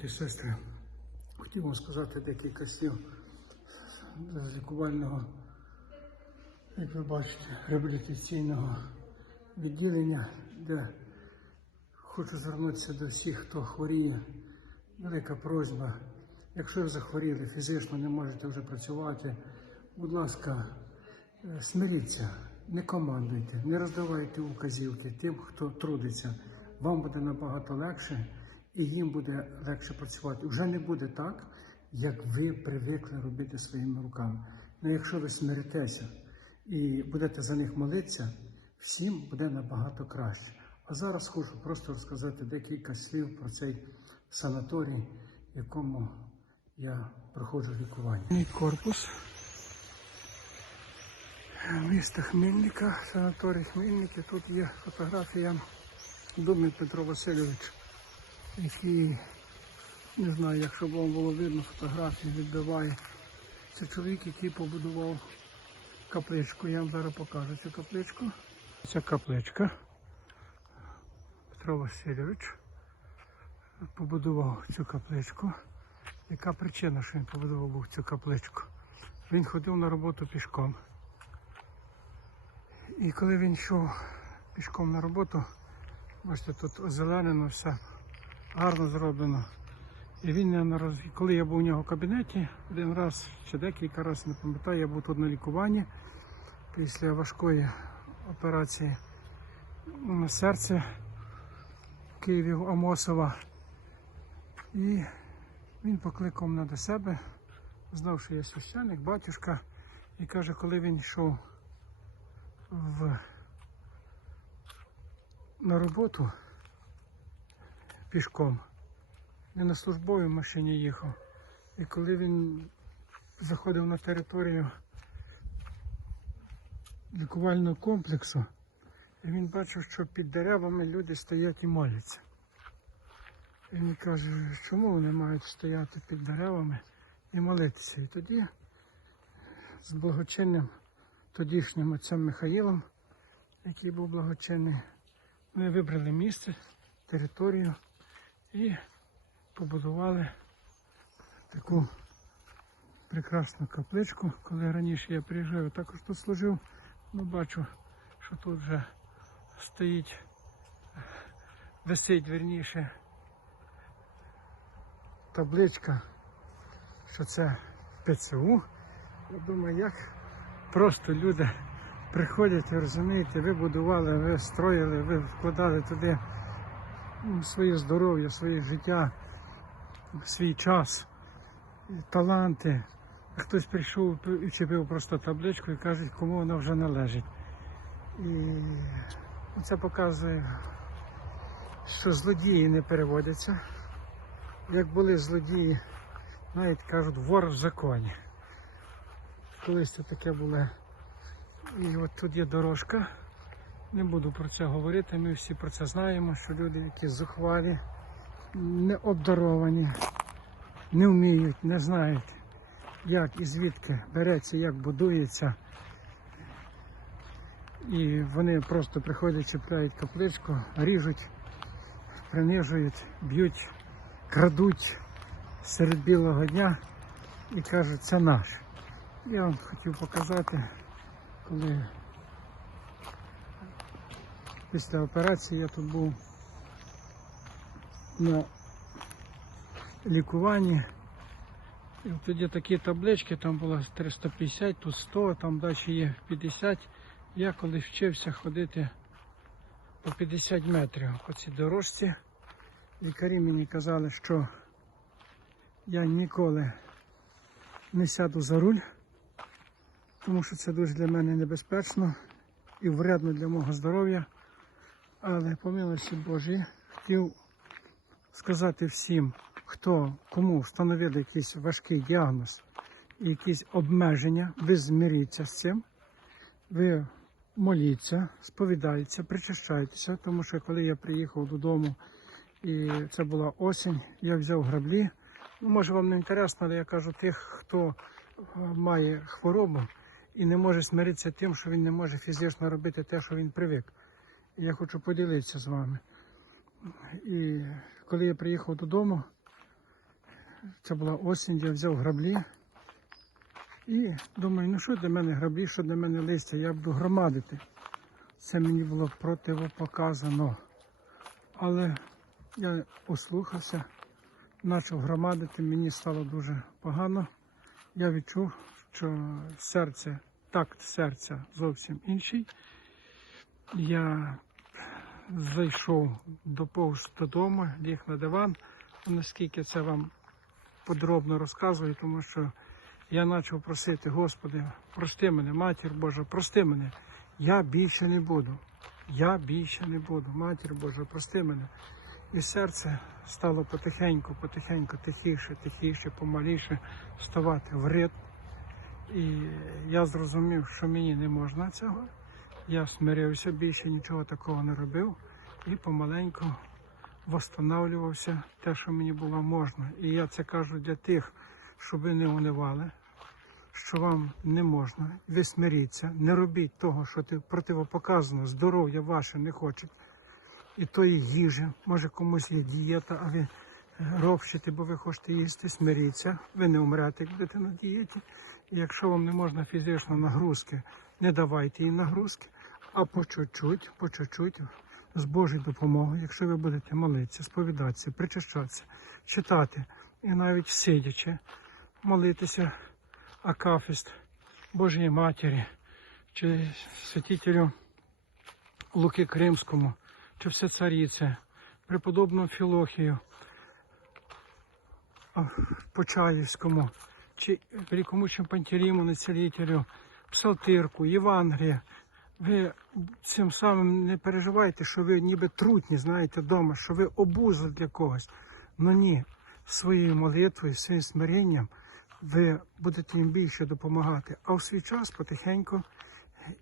брати і сестри, хотів вам сказати декілька слів з лікувального, як ви бачите, реабілітаційного відділення, де хочу звернутися до всіх, хто хворіє. Велика просьба. Якщо ви захворіли фізично, не можете вже працювати, будь ласка, е, смиріться, не командуйте, не роздавайте указівки тим, хто трудиться. Вам буде набагато легше і їм буде легше працювати. Вже не буде так, як ви привикли робити своїми руками. Ну якщо ви смиритеся і будете за них молитися, всім буде набагато краще. А зараз хочу просто розказати декілька слів про цей санаторій, в якому я проходжу лікування. Мій корпус міста Хмельника, санаторій Хмельники. Тут є фотографія Думі Петро Васильович, який, не знаю, якщо б вам було видно фотографію, відбиває. Це чоловік, який побудував капличку. Я вам зараз покажу цю капличку. Ця капличка. Петро Васильович побудував цю капличку. Яка причина, що він побудував був цю капличку? Він ходив на роботу пішком. І коли він йшов пішком на роботу, бачите, тут озеленено все, гарно зроблено. І він коли я був у нього в кабінеті, один раз чи декілька разів, не пам'ятаю, я був тут на лікуванні після важкої операції на серце в Києві Амосова. І він покликав мене до себе, знав, що я священник, батюшка, і каже, коли він йшов в... на роботу пішком, не на службовій машині їхав. І коли він заходив на територію лікувального комплексу, він бачив, що під деревами люди стоять і моляться. І він каже, чому вони мають стояти під деревами і молитися. І тоді з благочинним тодішнім отцем Михаїлом, який був благочинний, ми вибрали місце, територію і побудували таку прекрасну капличку. Коли раніше я приїжджав, я також тут служив, ну бачу, що тут вже стоїть, висить верніше табличка, що це ПЦУ. Я думаю, як просто люди приходять, розумієте, ви будували, ви строїли, ви вкладали туди своє здоров'я, своє життя, свій час, таланти. Хтось прийшов і вчепив просто табличку і каже, кому вона вже належить. І це показує, що злодії не переводяться. Як були злодії, навіть кажуть, вор в законі. Колись це таке було. І от тут є дорожка. Не буду про це говорити, ми всі про це знаємо, що люди, які зухвалі, не обдаровані, не вміють, не знають, як і звідки береться, як будується. І вони просто приходять, чіпляють капличку, ріжуть, принижують, б'ють, крадуть серед білого дня і кажуть, це наш. Я вам хотів показати, коли після операції я тут був на лікуванні. І є такі таблички, там було 350, тут 100, там далі є 50. Я колись вчився ходити по 50 метрів по цій дорожці. Лікарі мені казали, що я ніколи не сяду за руль, тому що це дуже для мене небезпечно і вредно для мого здоров'я. Але по милості Божій хотів сказати всім, хто кому встановили якийсь важкий діагноз і якісь обмеження, ви змиріться з цим, ви моліться, сповідайтеся, причащайтеся, тому що коли я приїхав додому, і це була осінь, я взяв граблі. Ну, може вам не інтересно, але я кажу тих, хто е, має хворобу і не може смиритися тим, що він не може фізично робити те, що він привик. Я хочу поділитися з вами. І коли я приїхав додому, це була осінь, я взяв граблі. І думаю, ну що для мене граблі, що для мене листя, я буду громадити. Це мені було противопоказано. Але я послухався, почав громадити, мені стало дуже погано. Я відчув, що серце, такт серця зовсім інший. Я зайшов доповз додому, ліг на диван. Наскільки це вам подробно розказую, тому що я почав просити, Господи, прости мене, Матір Божа, прости мене. Я більше не буду. Я більше не буду. Матір Божа, прости мене. І серце стало потихеньку, потихеньку, тихіше, тихіше, помаліше вставати в ритм. І я зрозумів, що мені не можна цього. Я смирився, більше нічого такого не робив і помаленьку восстанавливався те, що мені було можна. І я це кажу для тих, щоб ви не унивали, що вам не можна. Ви смиріться, не робіть того, що ти противопоказано, здоров'я ваше не хочуть. І тої їжі, може комусь є дієта, а ви е, ропщите, бо ви хочете їсти, смиріться, ви не умрете, як будете на дієті. І якщо вам не можна фізично нагрузки, не давайте їй нагрузки, а по чуть-чуть, по чуть-чуть, з Божою допомогою, якщо ви будете молитися, сповідатися, причащатися, читати і навіть сидячи, молитися Акафіст Божої Матері чи святителю Луки Кримському, чи все царіце, преподобному Філохію, Почаївському, чи великомучому Пантелеймону Нецелителю, Псалтирку, Євангелія. Ви цим самим не переживайте, що ви ніби трутні, знаєте, вдома, що ви обуза для когось. Ну ні, своєю молитвою, своїм смиренням ви будете їм більше допомагати. А в свій час потихеньку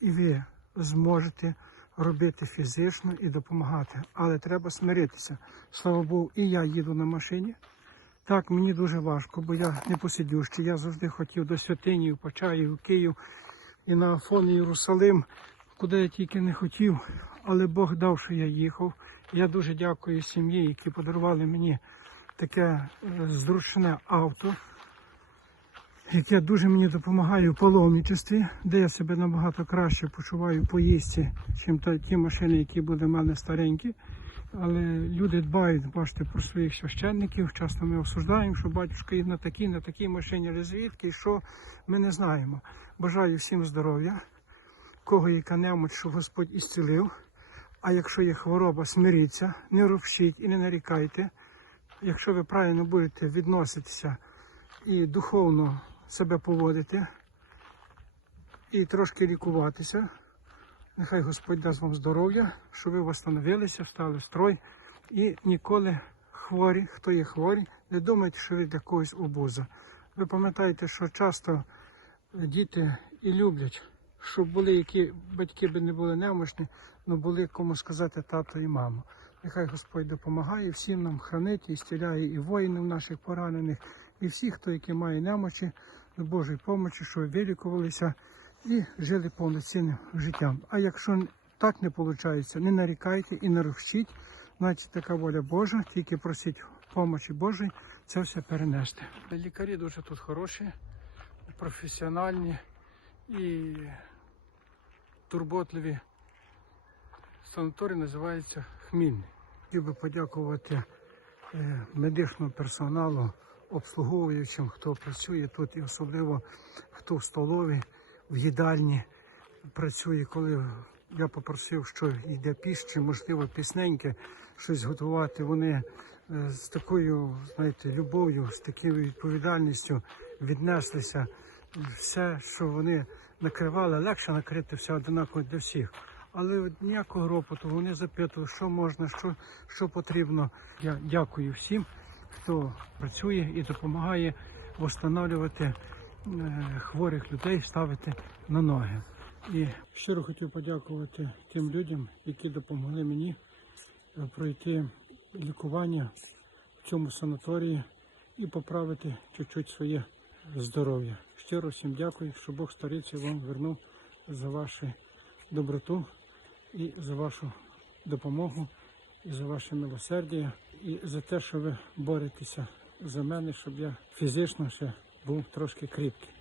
і ви зможете робити фізично і допомагати. Але треба смиритися. Слава Богу, і я їду на машині. Так, мені дуже важко, бо я не посидющий. Я завжди хотів до святині, в Почаїв, Київ і на Афон, Єрусалим, куди я тільки не хотів. Але Бог дав, що я їхав. Я дуже дякую сім'ї, які подарували мені таке е, зручне авто, яке дуже мені допомагає в паломничестві, де я себе набагато краще почуваю поїздці, ніж ті машини, які були в мене старенькі. Але люди дбають, бачите, про своїх священників. Часто ми осуждаємо, що батюшка їде на такій, на такій машині, але звідки що ми не знаємо. Бажаю всім здоров'я, кого яка немочь, щоб Господь ісцілив. А якщо є хвороба, смиріться, не ропщіть і не нарікайте. Якщо ви правильно будете відноситися і духовно себе поводити, і трошки лікуватися, Нехай Господь дасть вам здоров'я, щоб ви встановилися, встали строй і ніколи хворі, хто є хворі, не думайте, що ви для когось обуза. Ви пам'ятаєте, що часто діти і люблять, щоб були які батьки би не були немощні, але були кому сказати тато і мама. Нехай Господь допомагає всім нам хранити і стіляє і воїнів наших поранених, і всіх, хто які має немочі, до Божої помочі, щоб вилікувалися і жили повноцінним життям. А якщо так не виходить, не нарікайте і не ровщіть, значить така воля Божа, тільки просіть помочі Божої, це все перенести. Лікарі дуже тут хороші, професіональні і турботливі. Санаторій називається Хмільний. Хотів би подякувати е, медичному персоналу, обслуговуючим, хто працює тут, і особливо хто в столові, в їдальні працює, коли я попросив, що йде піщі, можливо, пісненьке, щось готувати. Вони е, з такою, знаєте, любов'ю, з такою відповідальністю віднеслися. Все, що вони накривали, легше накрити все однаково для всіх. Але ніякого ропоту вони запитували, що можна, що, що потрібно. Я дякую всім, хто працює і допомагає встановлювати е, хворих людей, ставити на ноги. І щиро хотів подякувати тим людям, які допомогли мені е, пройти лікування в цьому санаторії і поправити чуть-чуть своє здоров'я. Щиро всім дякую, що Бог старицю вам вернув за вашу доброту і за вашу допомогу, і за ваше милосердя, і за те, що ви боретеся за мене, щоб я фізично ще був трошки кріпкий.